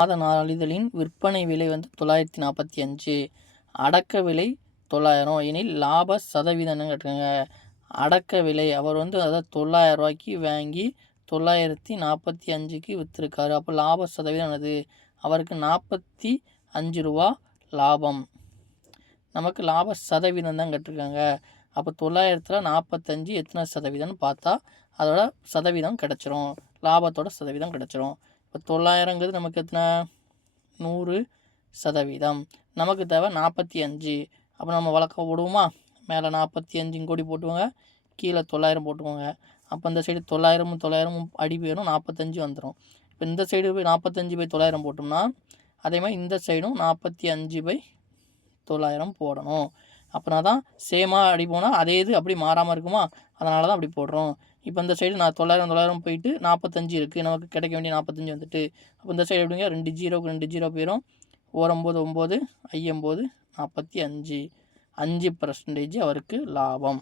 மாத நாளிதழின் விற்பனை விலை வந்து தொள்ளாயிரத்தி நாற்பத்தி அஞ்சு. அடக்க விலை தொள்ளாயிரம். எனில் லாப சதவீதம் என்னன்னு அடக்க விலை. அவர் வந்து அதை தொள்ளாயிரம் ரூபாய்க்கு வாங்கி தொள்ளாயிரத்தி நாற்பத்தி அஞ்சுக்கு விற்றுருக்காரு அப்போ லாப சதவீதம் அது அவருக்கு நாற்பத்தி அஞ்சு ரூபா லாபம். நமக்கு லாப சதவீதம் தான் கேட்டிருக்காங்க. அப்போ தொள்ளாயிரத்தில் நாற்பத்தஞ்சு எத்தனை சதவீதம்னு பார்த்தா அதோட சதவீதம் கிடச்சிரும். லாபத்தோட சதவீதம் கிடச்சிரும். இப்போ தொள்ளாயிரங்கிறது நமக்கு எத்தனை? நூறு சதவீதம். நமக்கு தேவை நாற்பத்தி அஞ்சு. அப்போ நம்ம வழக்கம் போடுவோமா? மேலே நாற்பத்தி அஞ்சும் கோடி போட்டுவோங்க கீழே தொள்ளாயிரம் போட்டுக்கோங்க. அப்போ இந்த சைடு தொள்ளாயிரமும் தொள்ளாயிரமும் அடி போயிடும் நாற்பத்தஞ்சு வந்துடும் இப்போ இந்த சைடு போய் நாற்பத்தஞ்சு பை தொள்ளாயிரம் போட்டோம்னா அதே மாதிரி இந்த சைடும் நாற்பத்தி அஞ்சு பை தொள்ளாயிரம் போடணும். அப்படின்னா தான் சேமாக அடி போனால் அதே இது அப்படி மாறாமல் இருக்குமா? அதனால தான் அப்படி போடுறோம். இப்போ இந்த சைடு நான் தொள்ளாயிரம் தொள்ளாயிரம் போயிட்டு நாற்பத்தஞ்சு இருக்குது நமக்கு கிடைக்க வேண்டிய நாற்பத்தஞ்சு வந்துட்டு. அப்போ இந்த சைடு எப்படிங்க? ரெண்டு ஜீரோக்கு ரெண்டு ஜீரோ போயிடும் ஓரம்பது ஒம்பது ஐம்பது நாற்பத்தி அஞ்சு. அஞ்சு பர்சன்டேஜ் அவருக்கு லாபம்.